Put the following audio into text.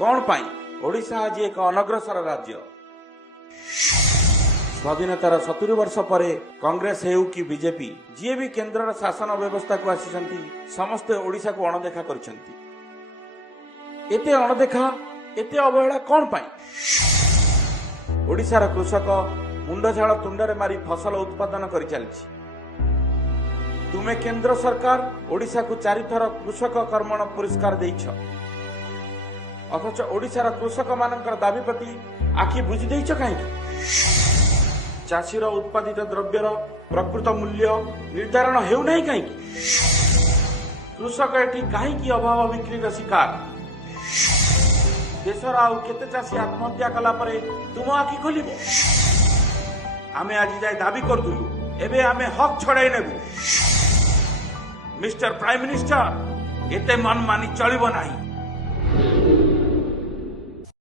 कौन पाई ओडिशा आज एक अनग्रसर राज्य। स्वाधीनतार 70 वर्ष पर कांग्रेस हेउ कि बीजेपी जी भी केंद्र शासन व्यवस्था को आसी समस्ते ओडिशा को अणदेखा करछंती। एते अणदेखा एते अवहेला कौन पाई? ओडिशार कृषक मुंडझाड़ तुंडरे मारी फसल उत्पादन कर चलछि। तुमे केंद्र सरकार ओडिशा को 4 थर कृषक कर्मण पुरस्कार देइछ, अथच ओडिशार कृषक मानकर दाबी प्रति आखि बुझी देइछ कहीं? चाषीर उत्पादित द्रव्यर प्रकृत मूल्य निर्धारण हेउ नहीं कहीं? कृषक एठी कहीं अभाव बिक्री शिकार? देशर आउ केते चाषी आत्महत्या कला परे तुम आखि खोल? आमे आज जाए दाबी करथुलु, एबे आमे हक छड़ाई नेबु। मिस्टर प्राइम मिनिस्टर, एते मन मानी चलिबो नाही।